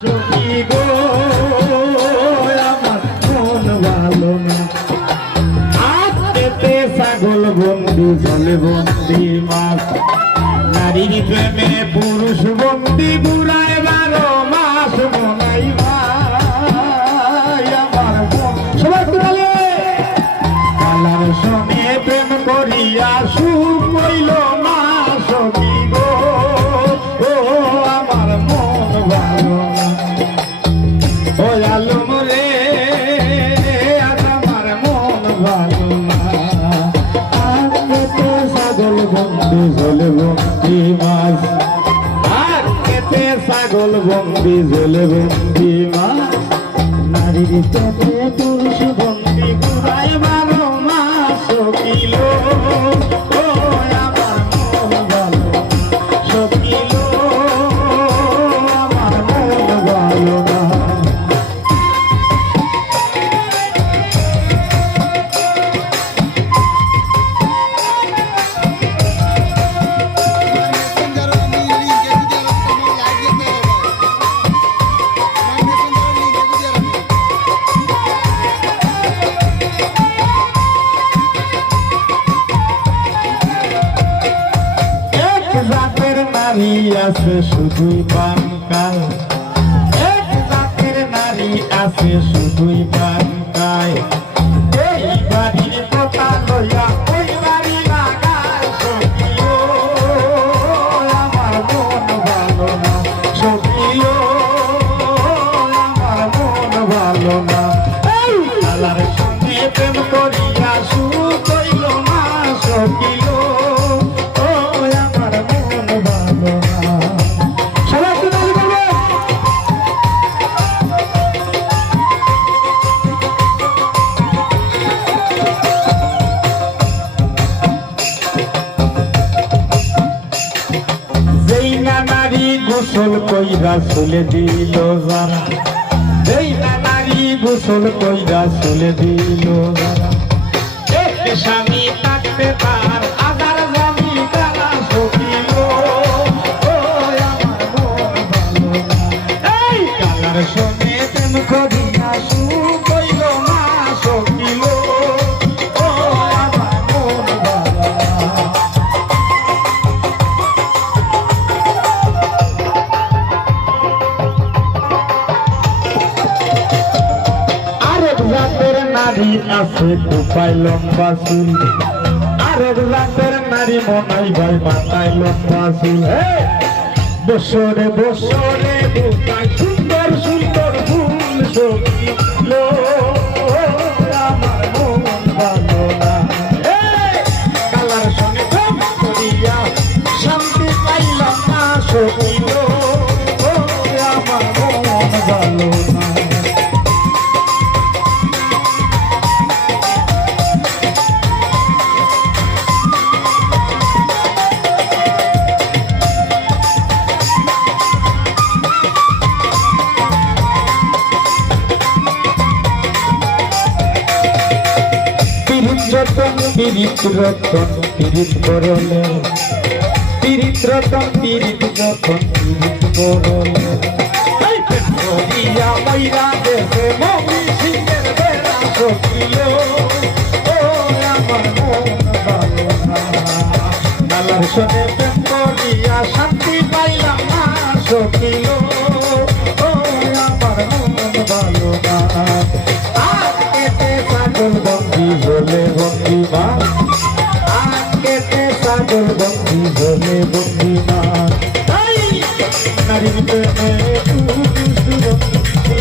সখী গো আমার মন ভালো না, আজকেতে ছাগল বন্দি জলে বন্দি মাছ, নারীর প্রেমে পুরুষ বন্দি বুড়ায় 12 মাস মনাই ভাই আমার মন। সবাই বলে কালার সনে প্রেম করিয়া সুখ হইল না, সখী গো আমার মন ভালো না। ও আলম রে আজ আমার মন ভালো না, আজকে তো ছাগল বন্দি জলে বন্দি মাছ, আজকে ছাগল বন্দি জলে বন্দি মাছ, নারীর প্রেমে পুরুষ বন্দি বুড়ায় 12 মাস সকিল আমার মন ভালো, সকিল আমার মন ভালো না। নারী আছে শুধুই পানকায়, এক জাতের নারী আছে শুধুই পানকায়, এই বাড়ির কথা লইয়া ওই বাড়ি লাগায়, সখিও আমার মন ভালো না, সখিও আমার মন ভালো না। এই কালার সঙ্গে প্রেম করিয়া সুখ হইল না, সখিও গোসল কইরা চলে দিল যারা, এই নারী গোসল কইরা চলে দিল যারা, এক স্বামী থাকতে তার আদার স্বামী তারা, সখিল আমার মন ভালো না। এই কালার সঙ্গে প্রেম করিয়া সুখ হইল না, সখিল আমার মন ভালো না। নারী আছে টুপাই লম্বা চুল, আরেক জাতের নারী মনাই ভাই মাথায় লম্বা চুল, বছরে বছরে বুকায় সুন্দর সুন্দর ফুল, সখিল আমার মন ভালো না। কালার সঙ্গে প্রেম করিয়া শান্তি পাইলাম না, সখিল আমার মন ভালো না। পীড়িত রতন পীড়িত করলে, পীড়িত রতন পীড়িত যখন পীড়িত করলে, ময়রা দেশে মমি সিংহের বেড়া, সখিল আমার মন ভালো না। কালার সঙ্গে প্রেম করিয়া শান্তি পাইলাম না, সখিল আমার মন ভালো না। আজকেতে ছাগল বন্দি জলে বন্দি মাছ, আজকেতে ছাগল বন্দি জলে বন্দি মাছ, নারীর প্রেমে পুরুষ বন্দি